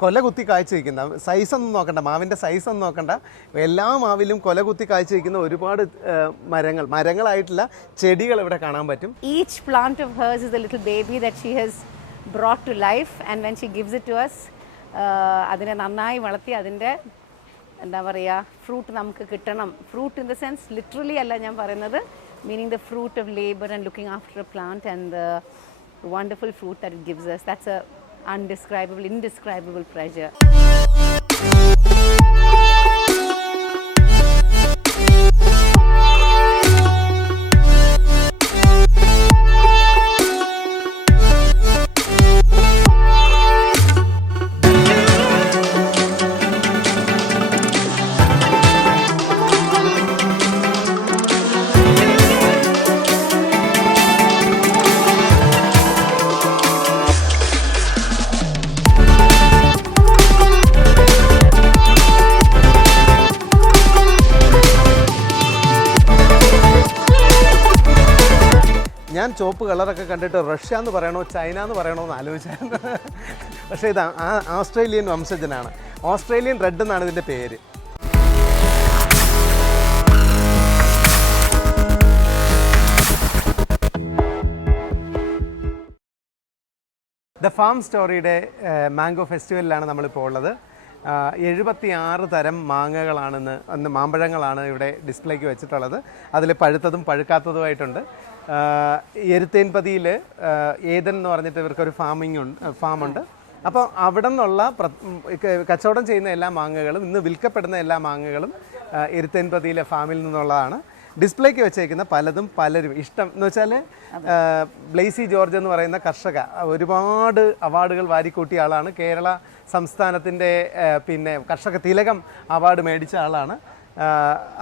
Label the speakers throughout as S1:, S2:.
S1: കൊല കുത്തി കാഴ്ച വയ്ക്കുന്ന സൈസ് ഒന്നും നോക്കണ്ട മാവിന്റെ സൈസ് ഒന്നും നോക്കണ്ട. എല്ലാ മാവിലും കൊല കുത്തി കാഴ്ച വയ്ക്കുന്ന ഒരുപാട് മരങ്ങൾ മരങ്ങളായിട്ടുള്ള ചെടികൾ ഇവിടെ കാണാൻ പറ്റും.
S2: Each plant of hers is a little baby that she has brought to life and when she gives it to uh, അതിനെ നന്നായി വളർത്തി അതിന്റെ എന്താ പറയുക ഫ്രൂട്ട് നമുക്ക് കിട്ടണം. Fruit in the sense literally അല്ല ഞാൻ പറയുന്നത് meaning the fruit of labour and looking after a plant and the wonderful fruit that it gives us. That's a undescribable indescribable pleasure
S1: ഞാൻ ചുവപ്പ് കളറൊക്കെ കണ്ടിട്ട് റഷ്യ എന്ന് പറയണോ ചൈന എന്ന് പറയണോ എന്ന് ആലോചിച്ചായിരുന്നു. പക്ഷേ ഇത് ആ- ഓസ്ട്രേലിയൻ വംശജനാണ്. ഓസ്ട്രേലിയൻ റെഡ് എന്നാണ് ഇതിന്റെ പേര്. ദ ഫാം സ്റ്റോറിയുടെ മാംഗോ ഫെസ്റ്റിവലിലാണ് നമ്മളിപ്പോൾ ഉള്ളത്. എഴുപത്തി ആറ് തരം മാങ്ങകളാണെന്ന് അന്ന് മാമ്പഴങ്ങളാണ് ഇവിടെ ഡിസ്പ്ലേക്ക് വെച്ചിട്ടുള്ളത്. അതിൽ പഴുത്തതും പഴുക്കാത്തതുമായിട്ടുണ്ട്. എരുത്തേൻപതിയിൽ ഏതൻ എന്ന് പറഞ്ഞിട്ട് ഇവർക്കൊരു ഫാമിംഗ് ഉണ്ട്. ഫാമുണ്ട് അപ്പോൾ അവിടെ നിന്നുള്ള കച്ചവടം ചെയ്യുന്ന എല്ലാ മാങ്ങകളും ഇന്ന് വിൽക്കപ്പെടുന്ന എല്ലാ മാങ്ങകളും എരുത്തേൻപതിയിലെ ഫാമിൽ നിന്നുള്ളതാണ്. ഡിസ്പ്ലേക്ക് വെച്ചേക്കുന്ന പലതും പലരും. ഇഷ്ടം എന്ന് വെച്ചാൽ ബ്ലേസി ജോർജ് എന്ന് പറയുന്ന കർഷക ഒരുപാട് അവാർഡുകൾ വാരിക്കൂട്ടിയ ആളാണ്. കേരള സംസ്ഥാനത്തിന്റെ പിന്നെ കർഷക തിലകം അവാർഡ് മേടിച്ച ആളാണ്.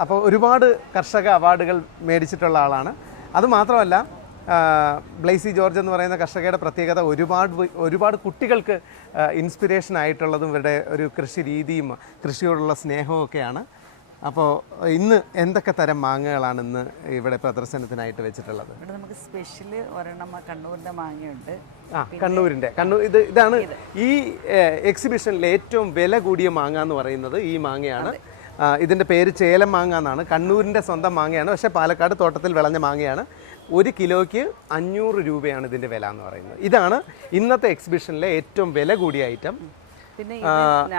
S1: അപ്പോൾ ഒരുപാട് കർഷക അവാർഡുകൾ മേടിച്ചിട്ടുള്ള ആളാണ്. അതുമാത്രമല്ല ബ്ലേസി ജോർജ് എന്ന് പറയുന്ന കർഷകയുടെ പ്രത്യേകത ഒരുപാട് ഒരുപാട് കുട്ടികൾക്ക് ഇൻസ്പിറേഷൻ ആയിട്ടുള്ളതും ഇവരുടെ ഒരു കൃഷി രീതിയും കൃഷിയോടുള്ള സ്നേഹവും ഒക്കെയാണ്. അപ്പോൾ ഇന്ന് എന്തൊക്കെ തരം മാങ്ങകളാണ് ഇന്ന് ഇവിടെ പ്രദർശനത്തിനായിട്ട് വെച്ചിട്ടുള്ളത്?
S3: ഇവിടെ നമുക്ക് സ്പെഷ്യൽ ഒരെണ്ണം കണ്ണൂരിന്റെ കണ്ണൂരിന്റെ മാങ്ങയുണ്ട്.
S1: ആ കണ്ണൂരിന്റെ. കണ്ണൂർ ഇത് ഇതാണ് ഈ എക്സിബിഷനിൽ ഏറ്റവും വില കൂടിയ മാങ്ങ എന്ന് പറയുന്നത് ഈ മാങ്ങയാണ്. ഇതിന്റെ ഇതിന്റെ പേര് ചേലം മാങ്ങ എന്നാണ്. കണ്ണൂരിന്റെ സ്വന്തം മാങ്ങയാണ്. പക്ഷേ പാലക്കാട് തോട്ടത്തിൽ വിളഞ്ഞ മാങ്ങയാണ്. ഒരു കിലോയ്ക്ക് അഞ്ഞൂറ് രൂപയാണ് ഇതിന്റെ വില എന്ന് പറയുന്നത്. ഇതാണ് ഇന്നത്തെ എക്സിബിഷനിലെ ഏറ്റവും വില കൂടിയ ഐറ്റം
S3: പിന്നെ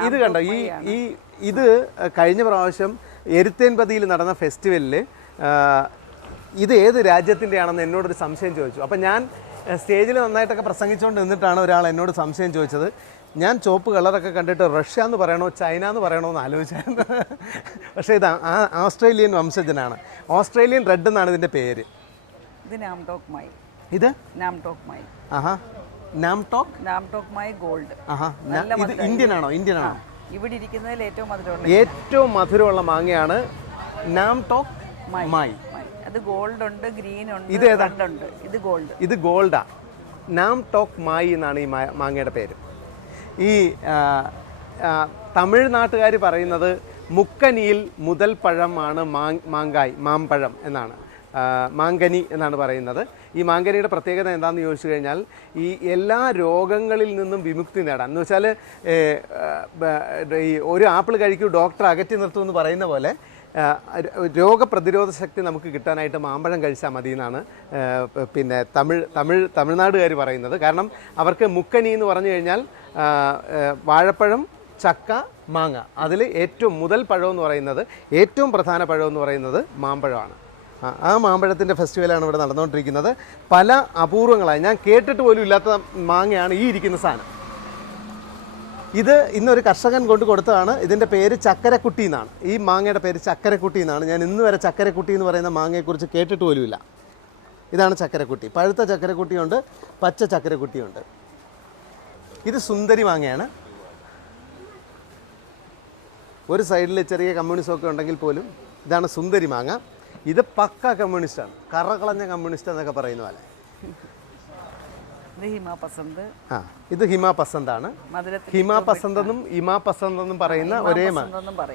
S1: ഇത് കണ്ടോ? ഈ ഈ ഇത് കഴിഞ്ഞ പ്രാവശ്യം എരുത്തേൻപതിയിൽ നടന്ന ഫെസ്റ്റിവലിൽ ഇത് ഏത് രാജ്യത്തിന്റെയാണെന്ന് എന്നോടൊരു സംശയം ചോദിച്ചു. അപ്പം ഞാൻ സ്റ്റേജിൽ നന്നായിട്ടൊക്കെ പ്രസംഗിച്ചുകൊണ്ട് നിന്നിട്ടാണ് ഒരാൾ എന്നോട് സംശയം ചോദിച്ചത്. ഞാൻ ചുവപ്പ് കളറൊക്കെ കണ്ടിട്ട് റഷ്യ എന്ന് പറയണോ ചൈന എന്ന് പറയണോ എന്ന് ആലോചിച്ചായിരുന്നു. പക്ഷേ ഇത് ആ- ഓസ്ട്രേലിയൻ വംശജനാണ്. ഓസ്ട്രേലിയൻ റെഡ് എന്നാണ് ഇതിന്റെ പേര്.
S3: ഇത് നാംടോക്ക് മൈ
S1: ഇത്?
S3: നാംടോക്ക് മൈ
S1: ആഹാ. Nam Dok
S3: Nam Dok Mai Gold.
S1: ആഹാ. ഇത് ഇന്ത്യൻ ആണോ? ഇന്ത്യൻ ആണോ?
S3: ഇവിടെ ഇരിക്കുന്നതിൽ ഏറ്റവും മധുരമുള്ള
S1: ഏറ്റവും മധുരമുള്ള മാങ്ങയാണ് നാം ടോക്ക്
S3: മൈ. അത് ഗോൾഡ് ഉണ്ട് ഗ്രീൻ ഉണ്ട്
S1: ഇത്?
S3: ഉണ്ട് ഇത് ഗോൾഡ്.
S1: ഇത് ഗോൾഡാ. നാം ടോക്ക് മായി എന്നാണ് ഈ മാങ്ങയുടെ പേര്. ഈ തമിഴ്നാട്ടുകാർ പറയുന്നത് മുക്കനിയിൽ മുതൽ പഴമാണ് മാങ്ങ മാങ്കായ് മാമ്പഴം എന്നാണ്. മാങ്കനി എന്നാണ് പറയുന്നത്. ഈ മാങ്കനിയുടെ പ്രത്യേകത എന്താണെന്ന് ചോദിച്ചു കഴിഞ്ഞാൽ ഈ എല്ലാ രോഗങ്ങളിൽ നിന്നും വിമുക്തി നേടാൻ. എന്ന് വെച്ചാൽ ഈ ഒരു ആപ്പിൾ കഴിക്കൂ ഡോക്ടർ അകറ്റി നിർത്തുമെന്ന് പറയുന്ന പോലെ രോഗപ്രതിരോധ ശക്തി നമുക്ക് കിട്ടാനായിട്ട് മാമ്പഴം കഴിച്ചാൽ മതി എന്നാണ് പിന്നെ തമിഴ് തമിഴ് തമിഴ്നാടുകാർ പറയുന്നത്. കാരണം അവർക്ക് മുക്കനി എന്ന് പറഞ്ഞു കഴിഞ്ഞാൽ വാഴപ്പഴം ചക്ക മാങ്ങ. അതിൽ ഏറ്റവും മുതൽ പഴമെന്ന് പറയുന്നത് ഏറ്റവും പ്രധാന പഴമെന്ന് പറയുന്നത് മാമ്പഴമാണ്. ആ, മാമ്പഴത്തിന്റെ ഫെസ്റ്റിവലാണ് ഇവിടെ നടന്നുകൊണ്ടിരിക്കുന്നത്. പല അപൂർവങ്ങളായി. ഞാൻ കേട്ടിട്ട് പോലും ഇല്ലാത്ത മാങ്ങയാണ് ഈ ഇരിക്കുന്ന സാധനം. ഇത് ഇന്നൊരു കർഷകൻ കൊണ്ട് കൊടുത്തതാണ്. ഇതിന്റെ പേര് ചക്കരക്കുട്ടി എന്നാണ്. ഈ മാങ്ങയുടെ പേര് ചക്കരക്കുട്ടി എന്നാണ്. ഞാൻ ഇന്ന് വരെ ചക്കരക്കുട്ടി എന്ന് പറയുന്ന മാങ്ങയെക്കുറിച്ച് കേട്ടിട്ട് പോലുമില്ല ഇതാണ് ചക്കരക്കുട്ടി. പഴുത്ത ചക്കരക്കുട്ടിയുണ്ട് പച്ച ചക്കരക്കുട്ടിയുണ്ട്. ഇത് സുന്ദരി മാങ്ങയാണ്. ഒരു സൈഡിൽ ചെറിയ കമ്മ്യൂണിസം ഒക്കെ ഉണ്ടെങ്കിൽ പോലും ഇതാണ് സുന്ദരി മാങ്ങ. ഇത് പക്ക കമ്മ്യൂണിസ്റ്റാണ്. കറകളഞ്ഞ കമ്മ്യൂണിസ്റ്റ് എന്നൊക്കെ പറയുന്ന പോലെ.
S3: ഇത് ഹിമ പസന്ത്.
S1: ആ ഇത് ഹിമ പസന്താണ്. ഹിമ പസന്ത് എന്നും ഇമാ പസന്ത് എന്നും പറയുന്ന ഒരേ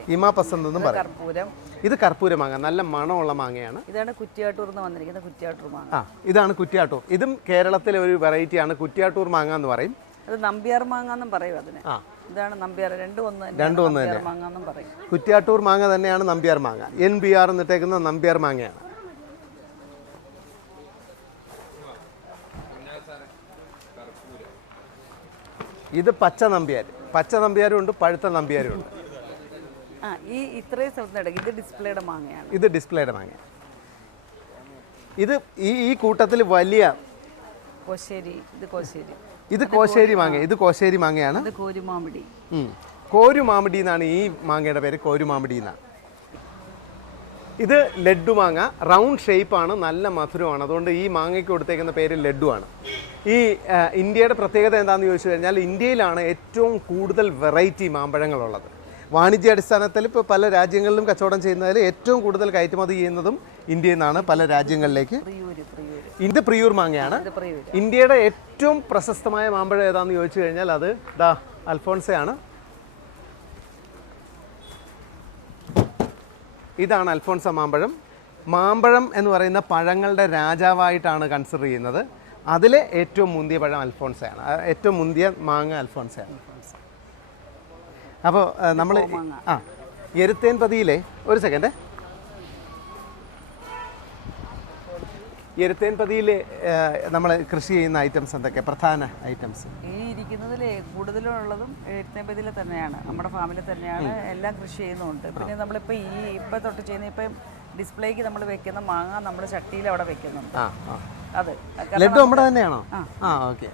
S1: ഹിമ പസന്ത് എന്നും പറയും. ഇത് കർപ്പൂര മാങ്ങ നല്ല മണമുള്ള മാങ്ങയാണ്.
S3: ഇതാണ് കുറ്റിയാട്ടൂർ എന്ന് വന്നിരിക്കുന്ന കുറ്റിയാട്ടൂർ മാങ്ങ.
S1: ആ ഇതാണ് കുറ്റിയാട്ടൂർ. ഇതും കേരളത്തിലെ ഒരു വെറൈറ്റിയാണ് കുറ്റിയാട്ടൂർ മാങ്ങ എന്ന് പറയും.
S3: അത് നമ്പ്യാർ മാങ്ങ എന്നും പറയും അതിന്.
S1: ആ
S3: ഇതാണ് നമ്പ്യാർ. രണ്ടും ഒന്ന് തന്നെയാണ്.
S1: രണ്ടും ഒന്ന്
S3: നമ്പ്യാർ മാങ്ങ എന്നും പറയും.
S1: കുറ്റ്യാട്ടൂർ മാങ്ങ തന്നെയാണ് നമ്പ്യാർ മാങ്ങ. എൻ ബി ആർ എന്നിട്ടേക്കുന്ന നമ്പ്യാർ മാങ്ങയാണ്. ഇത് പച്ച നമ്പ്യാർ പച്ച നമ്പ്യാരും ഉണ്ട് പഴുത്ത നമ്പ്യാരും ഉണ്ട്.
S3: ആ ഈ ഇത്രയും ഇത് ഡിസ്പ്ലേയുടെ മാങ്ങയാണ്.
S1: ഇത് ഡിസ്പ്ലേയുടെ മാങ്ങ ഇത് ഈ ഈ കൂട്ടത്തിൽ വലിയ
S3: കോശേരി ഇത് കോശ്ശേരി
S1: ഇത് കോശേരി മാങ്ങ ഇത് കോശേരി മാങ്ങയാണ്.
S3: കോരുമാമിടി.
S1: കോരുമാമിടി എന്നാണ് ഈ മാങ്ങയുടെ പേര്. കോരുമാമിടി എന്നാണ് ഇത് ലഡ്ഡു മാങ്ങ. റൗണ്ട് ഷേപ്പാണ് നല്ല മധുരമാണ്. അതുകൊണ്ട് ഈ മാങ്ങയ്ക്ക് കൊടുത്തേക്കുന്ന പേര് ലഡ്ഡു ആണ്. ഈ ഇന്ത്യയുടെ പ്രത്യേകത എന്താണെന്ന് ചോദിച്ചു കഴിഞ്ഞാൽ ഇന്ത്യയിലാണ് ഏറ്റവും കൂടുതൽ വെറൈറ്റി മാമ്പഴങ്ങളുള്ളത്. വാണിജ്യാടിസ്ഥാനത്തിൽ ഇപ്പോൾ പല രാജ്യങ്ങളിലും കച്ചവടം ചെയ്യുന്നതിൽ ഏറ്റവും കൂടുതൽ കയറ്റുമതി ചെയ്യുന്നതും ഇന്ത്യയിൽ നിന്നാണ് പല രാജ്യങ്ങളിലേക്ക് ഇത് പ്രിയൂർ മാങ്ങയാണ്. ഇന്ത്യയുടെ ഏറ്റവും പ്രശസ്തമായ മാമ്പഴം ഏതാണെന്ന് ചോദിച്ചു കഴിഞ്ഞാൽ അത് ദാ അൽഫോൺസയാണ്. ഇതാണ് അൽഫോൺസ മാമ്പഴം. മാമ്പഴം എന്ന് പറയുന്ന പഴങ്ങളുടെ രാജാവായിട്ടാണ് കൺസിഡർ ചെയ്യുന്നത്. അതിലെ ഏറ്റവും മുന്തിയ പഴം അൽഫോൺസയാണ്. ഏറ്റവും മുന്തിയ മാങ്ങ അൽഫോൺസയാണ്. അപ്പോൾ നമ്മൾ ആ എരുത്തേൻപതിയിലെ ഒരു സെക്കൻഡ് എരുത്തേൻ പതിയിൽ നമ്മൾ കൃഷി ചെയ്യുന്ന ഐറ്റംസ് എന്തൊക്കെ? പ്രധാന ഐറ്റംസ്
S3: ഈ ഇരിക്കുന്നതിൽ കൂടുതലും ഉള്ളതും എഴുത്തേമ്പതിൽ തന്നെയാണ്. നമ്മുടെ ഫാമിൽ തന്നെയാണ് എല്ലാം കൃഷി ചെയ്യുന്നുണ്ട്. പിന്നെ നമ്മളിപ്പോൾ ഈ ഇപ്പം തൊട്ട് ചെയ്യുന്ന ഇപ്പം ഡിസ്പ്ലേക്ക് നമ്മൾ വെക്കുന്ന മാങ്ങ നമ്മൾ ചട്ടിയിൽ അവിടെ വെക്കുന്നുണ്ട്. അത്.
S1: ലഡു നമ്മുടെ തന്നെയാണോ? ആ. ഓക്കെ.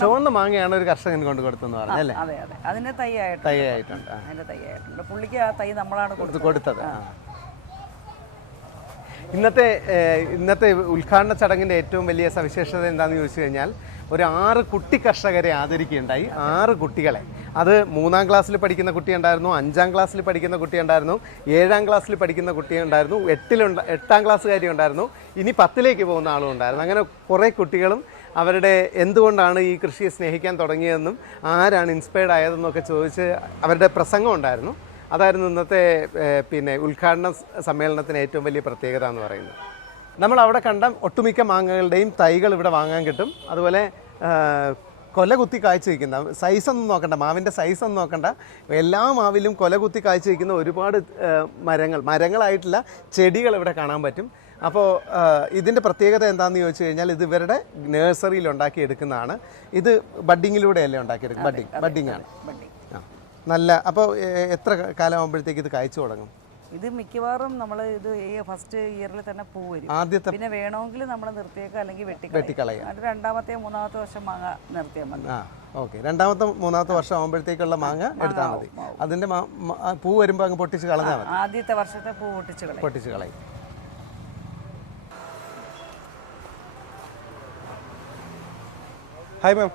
S1: ചുവന്ന മാങ്ങയാണ് ഒരു കർഷകൻ കൊണ്ട് കൊടുത്തെന്ന് പറഞ്ഞു അല്ലേ?
S3: അതെ അതെ. അതിന്റെ തൈ ആയിട്ട്
S1: തൈ ആയിട്ടുണ്ട്
S3: അതിന്റെ തൈ ആയിട്ടുണ്ട് പുള്ളിക്ക് ആ തൈ നമ്മളാണ് കൊടുത്തത്.
S1: ഇന്നത്തെ ഇന്നത്തെ ഉദ്ഘാടന ചടങ്ങിന്റെ ഏറ്റവും വലിയ സവിശേഷത എന്താണെന്ന് ചോദിച്ചു കഴിഞ്ഞാൽ ഒരു ആറ് കുട്ടി കർഷകരെ ആദരിക്കുകയുണ്ടായി. ആറ് കുട്ടികളെ. അത് മൂന്നാം ക്ലാസ്സിൽ പഠിക്കുന്ന കുട്ടി ഉണ്ടായിരുന്നു അഞ്ചാം ക്ലാസ്സിൽ പഠിക്കുന്ന കുട്ടി ഉണ്ടായിരുന്നു ഏഴാം ക്ലാസ്സിൽ പഠിക്കുന്ന കുട്ടി ഉണ്ടായിരുന്നു എട്ടിലുണ്ട് എട്ടാം ക്ലാസ്സുകാരി ഉണ്ടായിരുന്നു ഇനി പത്തിലേക്ക് പോകുന്ന ആളും ഉണ്ടായിരുന്നു. അങ്ങനെ കുറേ കുട്ടികളും അവരുടെ എന്തുകൊണ്ടാണ് ഈ കൃഷിയെ സ്നേഹിക്കാൻ തുടങ്ങിയതെന്നും ആരാണ് ഇൻസ്പയർഡ് ആയതെന്നൊക്കെ ചോദിച്ച് അവരുടെ പ്രസംഗം ഉണ്ടായിരുന്നു. അതായിരുന്നു ഇന്നത്തെ പിന്നെ ഉദ്ഘാടന സമ്മേളനത്തിന് ഏറ്റവും വലിയ പ്രത്യേകത എന്ന് പറയുന്നത്. നമ്മൾ അവിടെ കണ്ട ഒട്ടുമിക്ക മാങ്ങകളുടെയും തൈകൾ ഇവിടെ വാങ്ങാൻ കിട്ടും. അതുപോലെ കൊല കുത്തി കാഴ്ച വയ്ക്കുന്ന സൈസ് ഒന്നും നോക്കണ്ട മാവിന്റെ സൈസ് ഒന്നും നോക്കണ്ട എല്ലാ മാവിലും കൊല കുത്തി കാഴ്ച വയ്ക്കുന്ന ഒരുപാട് മരങ്ങൾ മരങ്ങളായിട്ടുള്ള ചെടികൾ ഇവിടെ കാണാൻ പറ്റും. അപ്പോൾ ഇതിന്റെ പ്രത്യേകത എന്താണെന്ന് ചോദിച്ചു കഴിഞ്ഞാൽ ഇത് ഇവരുടെ നേഴ്സറിയിൽ ഉണ്ടാക്കിയെടുക്കുന്നതാണ് ഇത് ബഡ്ഡിങ്ങിലൂടെയല്ലേ ഉണ്ടാക്കിയെടുക്കുന്നത് ബഡ്ഡിങ്
S3: ബഡ്ഡിങ്ങാണ്
S1: ബഡ്ഡിങ് നല്ല അപ്പോൾ എത്ര കാലമാകുമ്പോഴത്തേക്ക് ഇത് കായ്ച്ചു തുടങ്ങും?
S3: ഇത് മിക്കവാറും നമ്മൾ ഇത് ഈ ഫസ്റ്റ് ഇയറിൽ തന്നെ പൂ വരും.
S1: ആദ്യത്തെ
S3: പിന്നെ വേണമെങ്കിൽ നമ്മൾ നിർത്തിയേക്കാം അല്ലെങ്കിൽ വെട്ടിക്കളയും. അത് രണ്ടാമത്തെ മൂന്നാമത്തെ വർഷം മാങ്ങ നിർത്തിയാൽ മതി.
S1: ആ ഓക്കെ. രണ്ടാമത്തെ മൂന്നാമത്തെ വർഷം ആകുമ്പോഴത്തേക്കുള്ള മാങ്ങ എടുത്താൽ മതി. ആ പൂ വരുമ്പോൾ അങ്ങ് പൊട്ടിച്ച് കളഞ്ഞാൽ മതി.
S3: ആദ്യത്തെ വർഷത്തെ പൂ പൊട്ടിച്ച് കളയും.
S1: പൊട്ടിച്ച് കളയും.
S4: ഹായ് മാം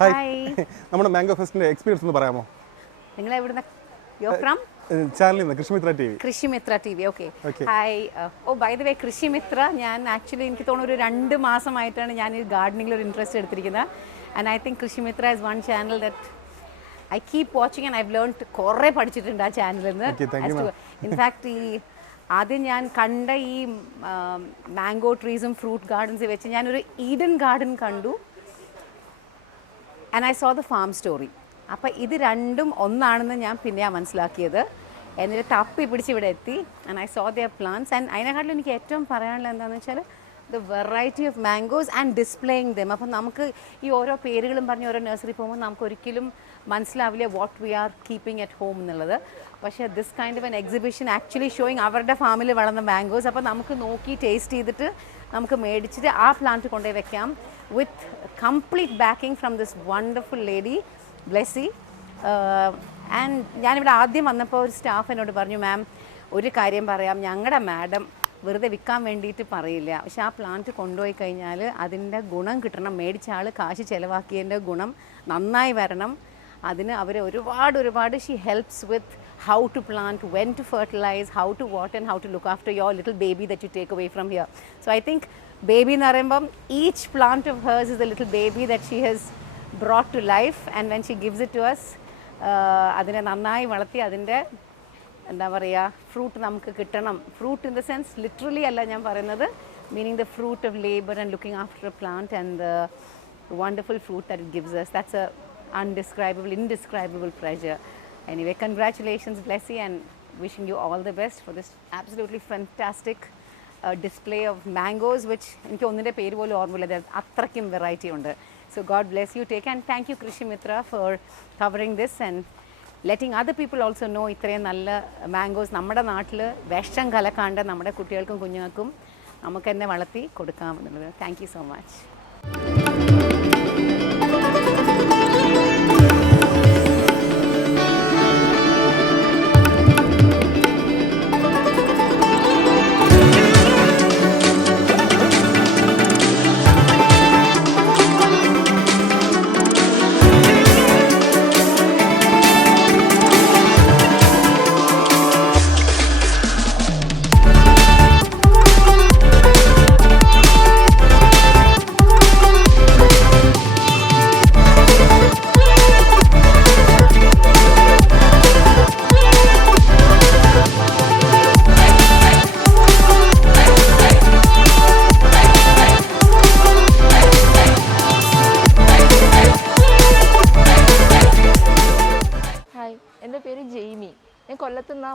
S4: ഹായ്
S2: ഹായ്
S4: നമ്മുടെ മാംഗോ ഫെസ്റ്റിന്റെ എക്സ്പീരിയൻസ് ഒന്ന് പറയാമോ?
S2: നിങ്ങൾ എവിടുന്ന യോ ഫ്രം
S4: ചാനലിൽ Krishimitra T V.
S2: Krishimitra T V okay
S4: Okay.
S2: Hi oh by the way Krishimitra ഞാൻ ആക്ച്വലി എനിക്ക് തോന്നുന്നു ഒരു രണ്ട് മാസമായിട്ടാണ് ഞാൻ ഈ ഗാർഡനിങ്ങിൽ ഒരു ഇൻട്രസ്റ്റ് എടുത്തിരിക്കുന്നത്. And I think Krishimitra is one channel that I keep watching and I learn കുറേ പഠിച്ചിട്ടുണ്ട് ആ ചാനലിൽ നിന്ന്. ഇൻഫാക്ട് ഈ ആദ്യം ഞാൻ കണ്ട ഈ മാംഗോ ട്രീസും ഫ്രൂട്ട് ഗാർഡൻസ് വെച്ച് ഞാനൊരു ഈഡൻ ഗാർഡൻ കണ്ടു. And I saw the farm story അപ്പം ഇത് രണ്ടും ഒന്നാണെന്ന് ഞാൻ പിന്നെയാണ് മനസ്സിലാക്കിയത്. എന്നിട്ട് തപ്പി പിടിച്ച് ഇവിടെ എത്തി. And I saw their plants and അതിനെക്കാട്ടിലും എനിക്ക് ഏറ്റവും പറയാനുള്ളത് എന്താണെന്ന് വെച്ചാൽ the variety of mangoes and displaying them അപ്പം നമുക്ക് ഈ ഓരോ പേരുകളും പറഞ്ഞ് ഓരോ നഴ്സറി പോകുമ്പോൾ നമുക്ക് ഒരിക്കലും മനസ്സിലാവില്ല what we are keeping at home എന്നുള്ളത്. പക്ഷേ this kind of an exhibition actually showing അവരുടെ ഫാമിൽ വളർന്ന മാംഗോസ് അപ്പോൾ നമുക്ക് നോക്കി ടേസ്റ്റ് ചെയ്തിട്ട് നമുക്ക് മേടിച്ചിട്ട് ആ പ്ലാന്റ് കൊണ്ടുപോയി വെക്കാം. With complete backing from this wonderful lady Blessy. And ഞാനിവിടെ ആദ്യം വന്നപ്പോൾ ഒരു സ്റ്റാഫ് എന്നോട് പറഞ്ഞു മാം ഒരു കാര്യം പറയാം. ഞങ്ങളുടെ മാഡം വെറുതെ വിൽക്കാൻ വേണ്ടിയിട്ട് പറയില്ല. പക്ഷെ ആ പ്ലാന്റ് കൊണ്ടുപോയി കഴിഞ്ഞാൽ അതിന്റെ ഗുണം കിട്ടണം. മേടിച്ച ആൾ കാശ് ചിലവാക്കിയതിന്റെ ഗുണം നന്നായി വരണം. അതിന് അവർ ഒരുപാട് ഒരുപാട് she helps with how to plant when to fertilise how to what and how to look after your little baby that you take away from here so I think baby എന്ന് പറയുമ്പം each plant of hers is a little baby that she has brought to life and when she gives it to us അതിനെ നന്നായി വളർത്തി അതിന്റെ എന്താ പറയുക fruit നമുക്ക് കിട്ടണം. Fruit in the sense literally അല്ല ഞാൻ പറയുന്നത് meaning the fruit of labour and looking after a plant and the wonderful fruit that it gives us that's a undescribable indescribable pleasure. Anyway, congratulations, Blessy, and wishing you all the best for this absolutely uh, display of mangoes, which എനിക്ക് ഒന്നിന്റെ പേര് പോലും ഓർമ്മയില്ല. അത് അത്രയ്ക്കും variety ഉണ്ട്. God bless you take and thank you Krishi Mitra for covering this and letting other people also know ഇത്രയും നല്ല മാംഗോസ് നമ്മുടെ നാട്ടിൽ വിഷം കലക്കാണ്ട് നമ്മുടെ കുട്ടികൾക്കും കുഞ്ഞുങ്ങൾക്കും നമുക്ക് തന്നെ വളർത്തി കൊടുക്കാമെന്നുള്ളത്. താങ്ക് യു സോ മച്ച്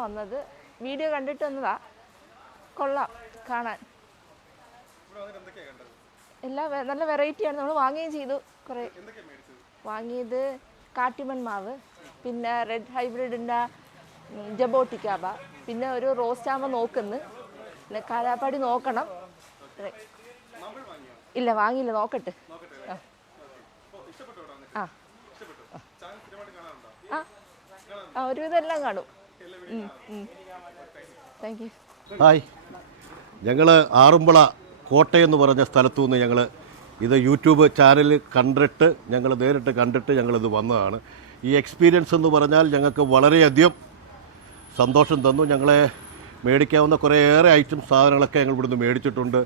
S5: വന്നത്. വീഡിയോ കണ്ടിട്ട് വന്നതാ കൊള്ളാം. കാണാൻ. എല്ലാ നല്ല വെറൈറ്റിയാണ് നമ്മൾ വാങ്ങുകയും ചെയ്തു കുറേ. വാങ്ങിയത് കാട്ടിമൺ മാവ് പിന്നെ റെഡ് ഹൈബ്രിഡിന്റെ ജബോട്ടിക്കാബ പിന്നെ ഒരു റോസ് ചാമ്പ നോക്കുന്നു. പിന്നെ കാലാപ്പാടി നോക്കണം. ഇല്ല വാങ്ങിയില്ല. നോക്കട്ടെ. ആ. ആ ഒരുവിധം എല്ലാം കാണും.
S6: ഹായ്. ഞങ്ങൾ ആറുമ്പള കോട്ടയെന്ന് പറഞ്ഞ സ്ഥലത്തു നിന്ന് ഞങ്ങൾ ഇത് യൂട്യൂബ് ചാനലിൽ കണ്ടിട്ട് ഞങ്ങൾ നേരിട്ട് കണ്ടിട്ട് ഞങ്ങളിത് വന്നതാണ്. ഈ എക്സ്പീരിയൻസ് എന്ന് പറഞ്ഞാൽ ഞങ്ങൾക്ക് വളരെയധികം സന്തോഷം തന്നു. ഞങ്ങളെ മേടിക്കാവുന്ന കുറേയേറെ ഐറ്റം സാധനങ്ങളൊക്കെ ഞങ്ങൾ ഇവിടുന്ന് മേടിച്ചിട്ടുണ്ട്.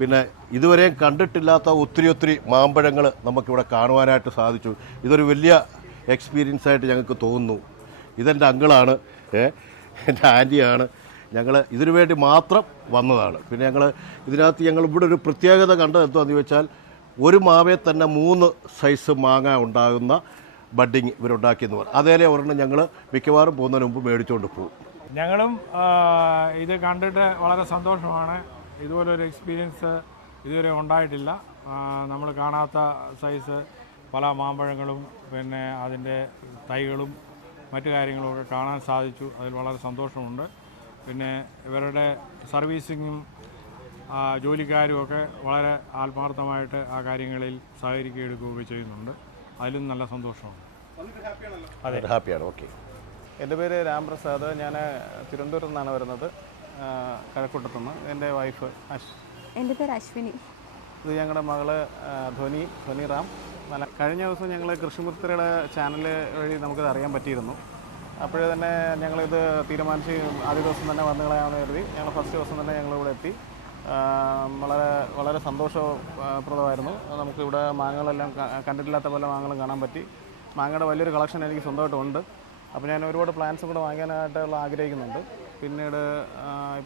S6: പിന്നെ ഇതുവരെയും കണ്ടിട്ടില്ലാത്ത ഒത്തിരി ഒത്തിരി മാമ്പഴങ്ങൾ നമുക്കിവിടെ കാണുവാനായിട്ട് സാധിച്ചു. ഇതൊരു വലിയ എക്സ്പീരിയൻസ് ആയിട്ട് ഞങ്ങൾക്ക് തോന്നുന്നു. ഇതെന്റെ അങ്കിളാണ് എന്റെ ആന്റിയാണ് ഞങ്ങൾ ഇതിനു വേണ്ടി മാത്രം വന്നതാണ്. പിന്നെ ഞങ്ങൾ ഇതിനകത്ത് ഞങ്ങൾ ഇവിടെ ഒരു പ്രത്യേകത കണ്ടത് എന്താണെന്ന് ചോദിച്ചാൽ ഒരു മാവേ തന്നെ മൂന്ന് സൈസ് മാങ്ങ ഉണ്ടാകുന്ന ബഡ്ഡിങ് ഇവരുണ്ടാക്കിയെന്ന് പറയും അതേലെ ഒരെണ്ണം ഞങ്ങൾ മിക്കവാറും പോകുന്നതിന് മുമ്പ് മേടിച്ചുകൊണ്ട് പോകും.
S7: ഞങ്ങളും ഇത് കണ്ടിട്ട് വളരെ സന്തോഷമാണ്. ഇതുപോലൊരു എക്സ്പീരിയൻസ് ഇതുവരെ ഉണ്ടായിട്ടില്ല. നമ്മൾ കാണാത്ത സൈസ് പല മാമ്പഴങ്ങളും പിന്നെ അതിന്റെ തൈകളും മറ്റു കാര്യങ്ങളുമൊക്കെ കാണാൻ സാധിച്ചു. അതിൽ വളരെ സന്തോഷമുണ്ട്. പിന്നെ ഇവരുടെ സർവീസിങ്ങും ജോലിക്കാരുമൊക്കെ ജോലിക്കാരും ഒക്കെ വളരെ ആത്മാർത്ഥമായിട്ട് ആ കാര്യങ്ങളിൽ സഹകരിക്കുകയും എടുക്കുകയൊക്കെ ചെയ്യുന്നുണ്ട്. അതിലും നല്ല സന്തോഷമുണ്ട്.
S6: ഹാപ്പിയാണ്. ഓക്കെ.
S4: എന്റെ പേര് രാംപ്രസാദ്. ഞാൻ തിരുവനന്തപുരത്ത് നിന്നാണ് വരുന്നത്. കഴക്കൂട്ടത്തുനിന്ന് എന്റെ വൈഫ് അശ്
S8: എന്റെ പേര് അശ്വിനി.
S4: ഇത് ഞങ്ങളുടെ മകൾ ധ്വനി ധ്വനി റാം. നല്ല കഴിഞ്ഞ ദിവസം ഞങ്ങൾ കൃഷിമിത്രയുടെ ചാനൽ വഴി നമുക്കിത് അറിയാൻ പറ്റിയിരുന്നു. അപ്പോഴേ തന്നെ ഞങ്ങളിത് തീരുമാനിച്ച് ആദ്യ ദിവസം തന്നെ വന്നു കളയാമെന്ന് കരുതി. ഞങ്ങൾ ഫസ്റ്റ് ദിവസം തന്നെ ഞങ്ങളിവിടെ എത്തി. വളരെ വളരെ സന്തോഷപ്രദമായിരുന്നു. നമുക്കിവിടെ മാങ്ങകളെല്ലാം കണ്ടിട്ടില്ലാത്ത പല മാങ്ങകളും കാണാൻ പറ്റി. മാങ്ങയുടെ വലിയൊരു കളക്ഷൻ എനിക്ക് സ്വന്തമായിട്ടുണ്ട്. അപ്പോൾ ഞാൻ ഒരുപാട് പ്ലാൻസും കൂടെ വാങ്ങാനായിട്ടുള്ള ആഗ്രഹിക്കുന്നുണ്ട്. പിന്നീട്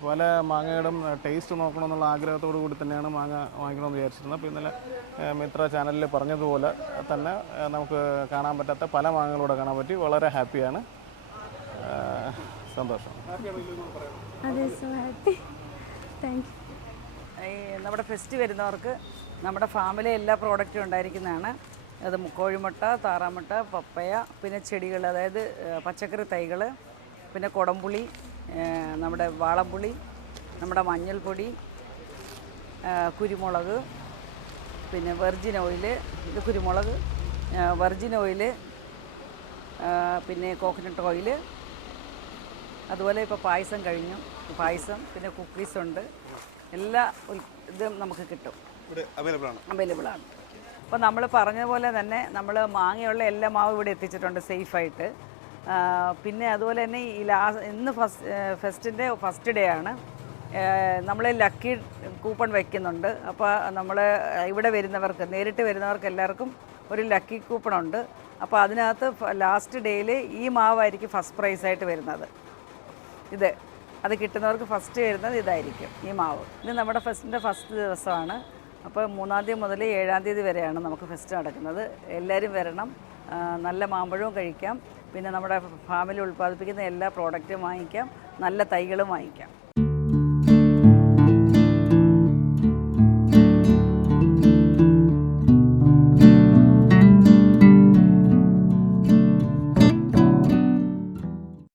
S4: പല മാങ്ങയുടെ ടേസ്റ്റ് നോക്കണമെന്നുള്ള ആഗ്രഹത്തോടു കൂടി തന്നെയാണ് മാങ്ങ വാങ്ങിക്കണമെന്ന് വിചാരിച്ചിരുന്നത്. അപ്പോൾ ഇന്നലെ മിത്ര ചാനലിൽ പറഞ്ഞതുപോലെ തന്നെ നമുക്ക് കാണാൻ പറ്റാത്ത പല മാങ്ങകളൂടെ കാണാൻ പറ്റി. വളരെ ഹാപ്പിയാണ് സന്തോഷം.
S3: നമ്മുടെ ഫെസ്റ്റ് വരുന്നവർക്ക് നമ്മുടെ ഫാമിലെ എല്ലാ പ്രോഡക്റ്റും ഉണ്ടായിരിക്കുന്നതാണ്. അത് കോഴിമുട്ട താറാമുട്ട പപ്പയ പിന്നെ ചെടികൾ അതായത് പച്ചക്കറി തൈകൾ പിന്നെ കുടംപുളി നമ്മുടെ വാളംപുളി നമ്മുടെ മഞ്ഞൾപ്പൊടി കുരുമുളക് പിന്നെ വെർജിൻ ഓയിൽ ഇത് കുരുമുളക് വെർജിൻ ഓയിൽ പിന്നെ കോക്കനട്ട് ഓയിൽ അതുപോലെ ഇപ്പോൾ പായസം കഴിഞ്ഞു. പായസം പിന്നെ കുക്കീസ് ഉണ്ട്. എല്ലാ ഇതും നമുക്ക് കിട്ടും. അവൈലബിൾ ആണ്. അപ്പോൾ നമ്മൾ പറഞ്ഞതുപോലെ പോലെ തന്നെ നമ്മൾ മാങ്ങയുള്ള എല്ലാ മാവും ഇവിടെ എത്തിച്ചിട്ടുണ്ട് സേഫായിട്ട് പിന്നെ അതുപോലെ തന്നെ ഈ ലാസ്റ്റ് ഇന്ന് ഫസ്റ്റ് ഫെസ്റ്റിന്റെ ഫസ്റ്റ് ഡേ ആണ്. നമ്മൾ ലക്കി കൂപ്പൺ വയ്ക്കുന്നുണ്ട് അപ്പോൾ നമ്മൾ ഇവിടെ വരുന്നവർക്ക് നേരിട്ട് വരുന്നവർക്ക് എല്ലാവർക്കും ഒരു ലക്കി കൂപ്പൺ ഉണ്ട്. അപ്പോൾ അതിനകത്ത് ലാസ്റ്റ് ഡേയിൽ ഈ മാവായിരിക്കും ഫസ്റ്റ് പ്രൈസ് ആയിട്ട് വരുന്നത്. ഇത് അത് കിട്ടുന്നവർക്ക് ഫസ്റ്റ് വരുന്നത് ഇതായിരിക്കും ഈ മാവ്. ഇത് നമ്മുടെ ഫെസ്റ്റിന്റെ ഫസ്റ്റ് ദിവസമാണ്. അപ്പോൾ മൂന്നാം തീയതി മുതൽ ഏഴാം തീയതി വരെയാണ് നമുക്ക് ഫെസ്റ്റ് നടക്കുന്നത്. എല്ലാവരും വരണം. നല്ല മാമ്പഴവും കഴിക്കാം. പിന്നെ നമ്മുടെ ഫാമിൽ ഉൽപ്പാദിപ്പിക്കുന്ന എല്ലാ പ്രോഡക്റ്റും വാങ്ങിക്കാം. നല്ല തൈകളും വാങ്ങിക്കാം.